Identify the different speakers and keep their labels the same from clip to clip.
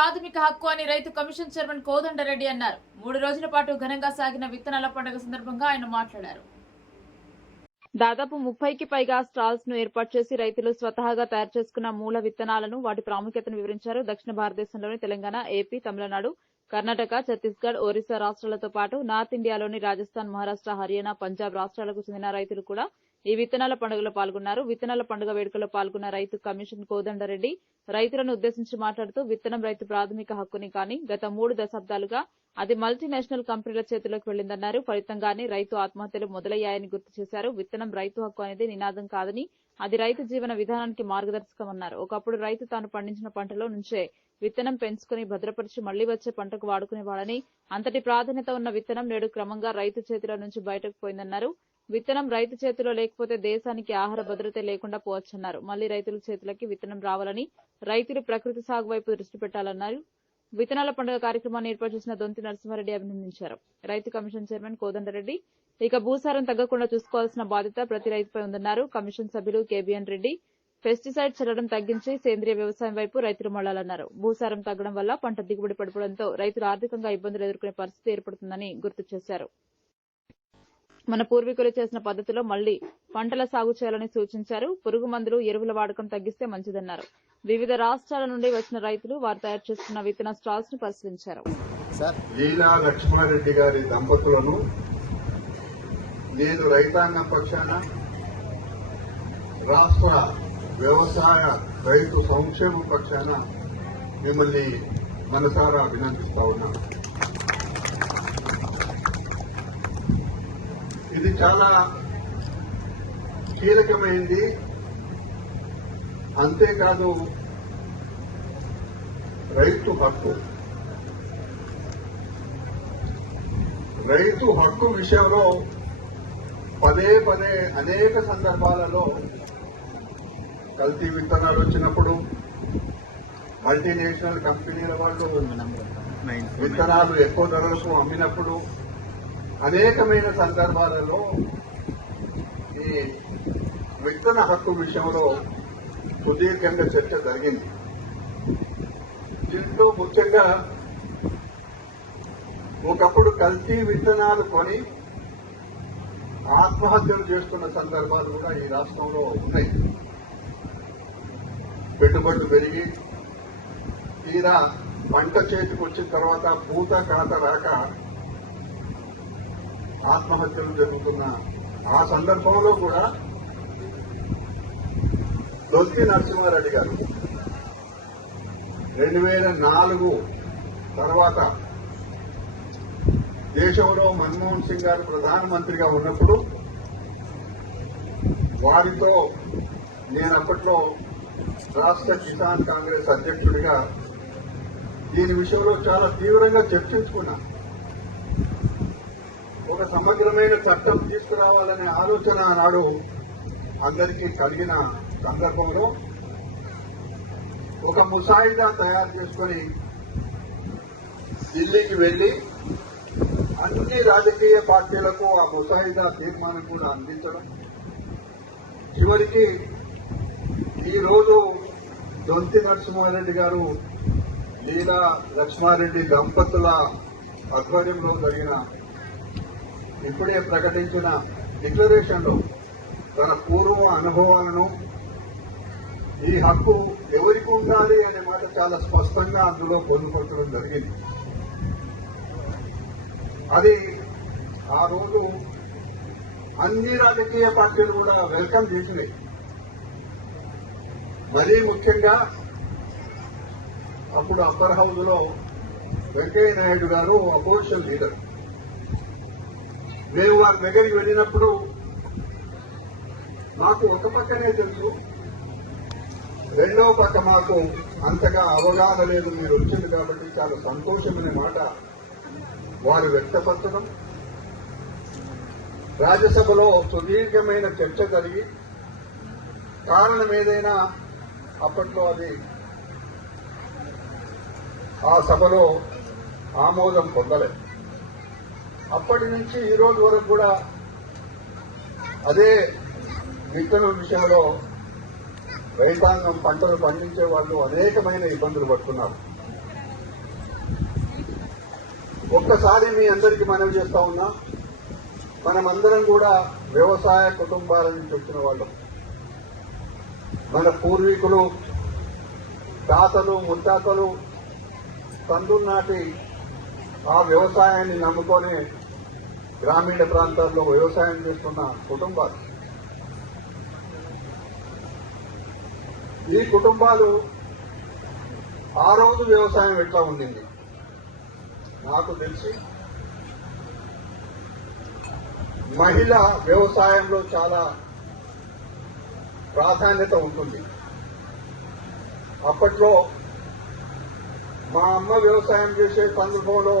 Speaker 1: ప్రాథమిక హక్కు అని రైతు కమిషన్ చైర్మన్ కోదండరెడ్డి అన్నారు. మూడు రోజుల పాటు ఘనంగా సాగిన విత్తనాల పండుగ సందర్భంగా ఆయన మాట్లాడారు. దాదాపు ముప్పైకి పైగా స్టాల్స్ను ఏర్పాటు చేసి రైతులు స్వతహాగా తయారు చేసుకున్న మూల విత్తనాలను వాటి ప్రాముఖ్యతను వివరించారు. దక్షిణ భారతదేశంలోని తెలంగాణ ఏపీ తమిళనాడు కర్ణాటక ఛత్తీస్గఢ్ ఒరిస్సా రాష్ట్రాలతో పాటు నార్త్ ఇండియాలోని రాజస్థాన్ మహారాష్ట్ర హర్యానా పంజాబ్ రాష్ట్రాలకు చెందిన రైతులు కూడా ఈ విత్తనాల పండుగలో పాల్గొన్నారు. విత్తనాల పండుగ వేడుకలో పాల్గొన్న రైతు కమిషన్ కోదండరెడ్డి రైతులను ఉద్దేశించి మాట్లాడుతూ విత్తనం రైతు ప్రాథమిక హక్కుని కానీ గత మూడు దశాబ్దాలుగా అది మల్టీనేషనల్ కంపెనీల చేతిలోకి వెళ్ళిందన్నారు ఫలితంగానే రైతు ఆత్మహత్యలు మొదలయ్యాయని గుర్తు చేశారు. విత్తనం రైతు హక్కు అనేది నినాదం కాదని అది రైతు జీవన విధానానికి మార్గదర్శకమన్నారు. ఒకప్పుడు రైతు తాను పండించిన పంటలో నుంచే విత్తనం పెంచుకుని భద్రపరిచి మళ్ళీ వచ్చే పంటకు వాడుకునేవాడని అంతటి ప్రాధాన్యత ఉన్న విత్తనం నేడు క్రమంగా రైతు చేతిలో నుంచి బయటకు పోయిందన్నారు. విత్తనం రైతు చేతిలో లేకపోతే దేశానికి ఆహార భద్రత లేకుండా పోవచ్చన్నారు. మళ్ళీ రైతుల చేతులకి విత్తనం రావాలని రైతులు ప్రకృతి సాగు వైపు దృష్టి పెట్టాలన్నారు. విత్తనాల పండుగ కార్యక్రమాన్ని ఏర్పాటు చేసిన దొంతి నరసింహారెడ్డి అభినందించారు. రైతు కమిషన్ చైర్మన్ కోదండరెడ్డి ఇక భూసారం తగ్గకుండా చూసుకోవాల్సిన బాధ్యత ప్రతి రైతుపై ఉందన్నారు. కమిషన్ సభ్యులు కేబీఎన్ రెడ్డి పెస్టిసైడ్ చల్లడం తగ్గించి సేంద్రియ వ్యవసాయం వైపు రైతులు మళ్ళాలన్నారు భూసారం తగ్గడం వల్ల పంట దిగుబడి పడిపోవడంతో రైతులు ఆర్థికంగా ఇబ్బందులు ఎదుర్కొనే పరిస్థితి ఏర్పడుతుందని గుర్తు చేశారు. మన పూర్వీకులు చేసిన పద్ధతిలో మళ్ళీ పంటల సాగు చేయాలని సూచించారు. పురుగు మందులు ఎరువుల వాడకం తగ్గిస్తే మంచిదన్నారు. వివిధ రాష్ట్రాల నుండి వచ్చిన రైతులు వారు తయారు చేస్తున్న విత్తన స్టాల్స్ను పరిశీలించారు
Speaker 2: లీలా లక్ష్మారెడ్డి గారి దంపతులను నేను రైతాంగం పక్షాన రాష్ట్ర వ్యవసాయ రైతు సంక్షేమ పక్షాన మిమ్మల్ని మనసారా అభినందిస్తా ఉన్నాను. ఇది చాలా కీలకమైంది. అంతేకాదు రైతు హక్కు. రైతు హక్కు విషయంలో పదే పదే అనేక సందర్భాలలో కల్తీ విత్తనాలు వచ్చినప్పుడు మల్టీనేషనల్ కంపెనీల వాళ్ళు విత్తనాలు ఎక్కువ ధరలకు అమ్మినప్పుడు అనేకమైన సందర్భాలలో ఈ విత్తన హక్కు విషయంలో సుదీర్ఘంగా చర్చ జరిగింది. దీంట్లో ముఖ్యంగా ఒకప్పుడు కల్తీ విత్తనాలు కొని ఆత్మహత్యలు చేస్తున్న సందర్భాలు కూడా ఈ రాష్ట్రంలో ఉన్నాయి. పెట్టుబడులు పెరిగి తీరా పంట చేతికి వచ్చిన తర్వాత పూత కాత రాక ఆత్మహత్యలు జరుగుతున్న ఆ సందర్భంలో కూడా దొంతి నరసింహారెడ్డి గారు రెండు వేల నాలుగు తర్వాత దేశంలో మన్మోహన్ సింగ్ గారు ప్రధానమంత్రిగా ఉన్నప్పుడు వారితో నేను అప్పట్లో రాష్ట్ర కిసాన్ కాంగ్రెస్ అధ్యక్షుడిగా దీని విషయంలో చాలా తీవ్రంగా చర్చించుకున్నా. ఒక సమగ్రమైన చట్టం తీసుకురావాలనే ఆలోచన నాడు అందరికీ కలిగిన సందర్భంలో ఒక ముసాయిదా తయారు చేసుకొని ఢిల్లీకి వెళ్ళి అన్ని రాజకీయ పార్టీలకు ఆ ముసాయిదా తీర్మానం కూడా అందించడం. చివరికి ఈ రోజు దొంతి నరసింహారెడ్డి గారు లీలా లక్ష్మారెడ్డి దంపతుల ఆధ్వర్యంలో జరిగిన ఇప్పుడే ప్రకటించిన డిక్లరేషన్లో తన పూర్వ అనుభవాలను ఈ హక్కు ఎవరికి ఉండాలి అనే మాట చాలా స్పష్టంగా అందులో పొందుపరచడం జరిగింది. అది ఆ రోజు అన్ని రాజకీయ పార్టీలు కూడా వెల్కమ్ చేసినాయి. మరీ ముఖ్యంగా అప్పుడు అప్పర్ హౌస్లో వెంకయ్య నాయుడు గారు అపోజిషన్ లీడర్. మేము వారి దగ్గరికి వెళ్ళినప్పుడు మాకు ఒక పక్కనే తెలుసు రెండో పక్క మాకు అంతగా అవగాహన లేదు మీరు వచ్చింది కాబట్టి చాలా సంతోషమనే మాట వారు వ్యక్తపరచడం. రాజ్యసభలో సుదీర్ఘమైన చర్చ జరిగి కారణం ఏదైనా అప్పట్లో అది ఆ సభలో ఆమోదం పొందలేదు అప్పటి నుంచి ఈ రోజు వరకు కూడా అదే విత్తనం విషయంలో రైతాంగం పంటలు పండించే వాళ్ళు అనేకమైన ఇబ్బందులు పడుతున్నారు. ఒక్కసారి మీ అందరికీ మనవి చేస్తా ఉన్నా మనమందరం కూడా వ్యవసాయ కుటుంబాల నుంచి వచ్చిన వాళ్ళం. మన పూర్వీకులు తాతలు ముత్తాతలు తండ్రులు నాటి ఆ వ్యవసాయాన్ని నమ్ముకొని గ్రామీణ ప్రాంతాల్లో వ్యవసాయం చేస్తున్న కుటుంబాలు. ఈ కుటుంబాలు ఆ రోజు వ్యవసాయం ఎట్లా ఉండింది? నాకు తెలిసి మహిళ వ్యవసాయంలో చాలా ప్రాధాన్యత ఉంటుంది. అప్పట్లో మా అమ్మ వ్యవసాయం చేసే సందర్భంలో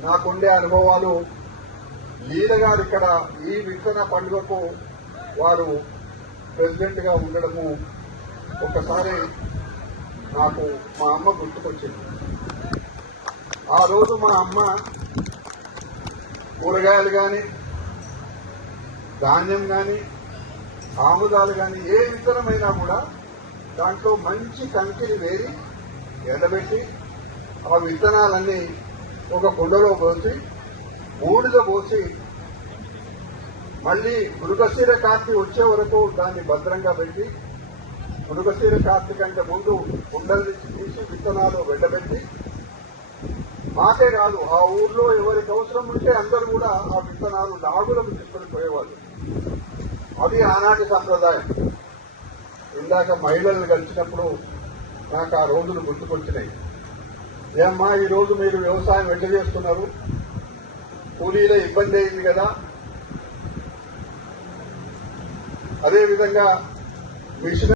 Speaker 2: నాకుండే అనుభవాలు లీల గారు ఇక్కడ ఈ విత్తన పండుగకు వారు ప్రెసిడెంట్గా ఉండడము ఒకసారి నాకు మా అమ్మ గుర్తుకొచ్చింది. ఆ రోజు మా అమ్మ కూరగాయలు కానీ ధాన్యం కానీ ఆముదాలు కానీ ఏ విత్తనమైనా కూడా దాంట్లో మంచి కంకిని వేరి ఎండబెట్టి ఆ విత్తనాలన్నీ ఒక కుండలో పోసి బూడిద పోసి మళ్ళీ మృగశీర కాంతి వచ్చే వరకు దాన్ని భద్రంగా పెట్టి మృగశీర కాంతి కంటే ముందు కుండల్ని తీసి విత్తనాలు వెండబెట్టి మాకే కాదు ఆ ఊర్లో ఎవరికి అవసరం ఉంటే అందరూ కూడా ఆ విత్తనాలు నాగులకు తీసుకొని పోయేవాళ్ళు. అది ఆనాటి సంప్రదాయం. ఇందాక మహిళలను కలిసినప్పుడు నాకు ఆ రోజులు గుర్తుకొచ్చినాయి. ఏమ్మా ఈ రోజు మీరు వ్యవసాయం ఎట్లా చేస్తున్నారు? కూలీల ఇబ్బంది అయింది కదా. అదేవిధంగా మిషన్